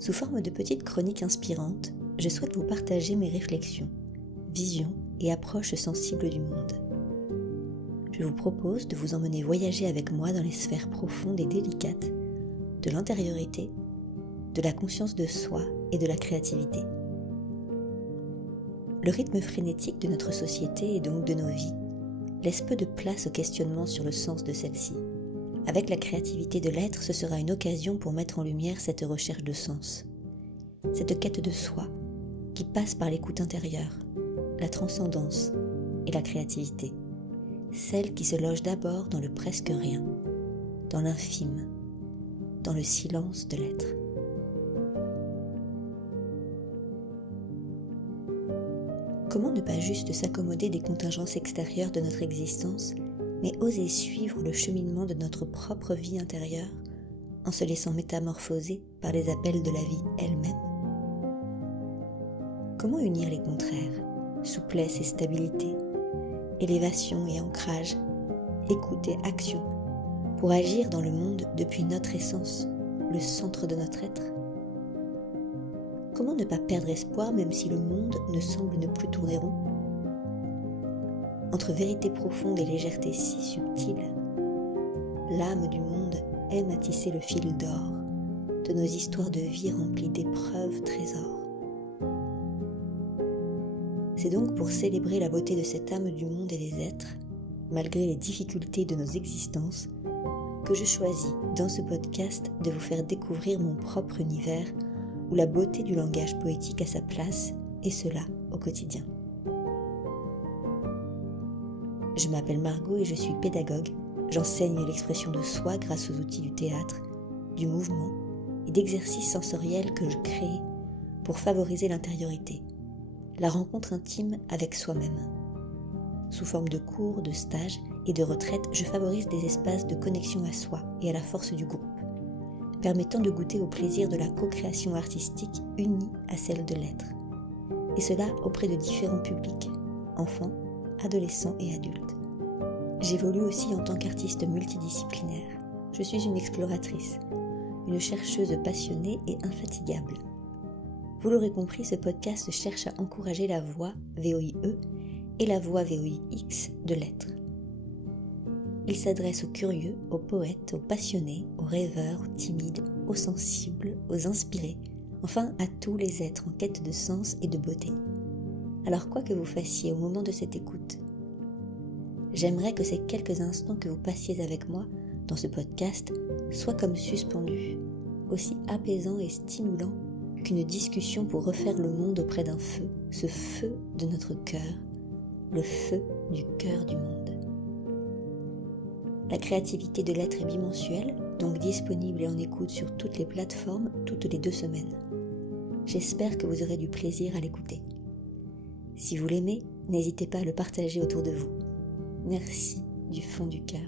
Sous forme de petites chroniques inspirantes, je souhaite vous partager mes réflexions, visions et approches sensibles du monde. Je vous propose de vous emmener voyager avec moi dans les sphères profondes et délicates de l'intériorité, de la conscience de soi et de la créativité. Le rythme frénétique de notre société et donc de nos vies laisse peu de place au questionnement sur le sens de celle-ci. Avec la créativité de l'être, ce sera une occasion pour mettre en lumière cette recherche de sens, cette quête de soi qui passe par l'écoute intérieure, la transcendance et la créativité, celle qui se loge d'abord dans le presque rien, dans l'infime, dans le silence de l'être. Comment ne pas juste s'accommoder des contingences extérieures de notre existence, mais oser suivre le cheminement de notre propre vie intérieure en se laissant métamorphoser par les appels de la vie elle-même? Comment unir les contraires, souplesse et stabilité, élévation et ancrage, écoute et action, pour agir dans le monde depuis notre essence, le centre de notre être? Comment ne pas perdre espoir même si le monde ne semble ne plus tourner rond? Entre vérité profonde et légèreté si subtile, l'âme du monde aime à tisser le fil d'or de nos histoires de vie remplies d'épreuves trésors. C'est donc pour célébrer la beauté de cette âme du monde et des êtres, malgré les difficultés de nos existences, que je choisis dans ce podcast de vous faire découvrir mon propre univers où la beauté du langage poétique a sa place, et cela au quotidien. Je m'appelle Margot et je suis pédagogue. J'enseigne l'expression de soi grâce aux outils du théâtre, du mouvement et d'exercices sensoriels que je crée pour favoriser l'intériorité, la rencontre intime avec soi-même. Sous forme de cours, de stages et de retraites, je favorise des espaces de connexion à soi et à la force du groupe, permettant de goûter au plaisir de la co-création artistique unie à celle de l'être. Et cela auprès de différents publics, enfants, adolescents et adultes. J'évolue aussi en tant qu'artiste multidisciplinaire. Je suis une exploratrice, une chercheuse passionnée et infatigable. Vous l'aurez compris, ce podcast cherche à encourager la voix VOIE et la voix VOIX de l'être. Il s'adresse aux curieux, aux poètes, aux passionnés, aux rêveurs, aux timides, aux sensibles, aux inspirés, enfin à tous les êtres en quête de sens et de beauté. Alors quoi que vous fassiez au moment de cette écoute, j'aimerais que ces quelques instants que vous passiez avec moi dans ce podcast soient comme suspendus, aussi apaisants et stimulants qu'une discussion pour refaire le monde auprès d'un feu, ce feu de notre cœur, le feu du cœur du monde. La créativité de l'être est bimensuelle, donc disponible et en écoute sur toutes les plateformes toutes les 2 semaines. J'espère que vous aurez du plaisir à l'écouter. Si vous l'aimez, n'hésitez pas à le partager autour de vous. Merci du fond du cœur.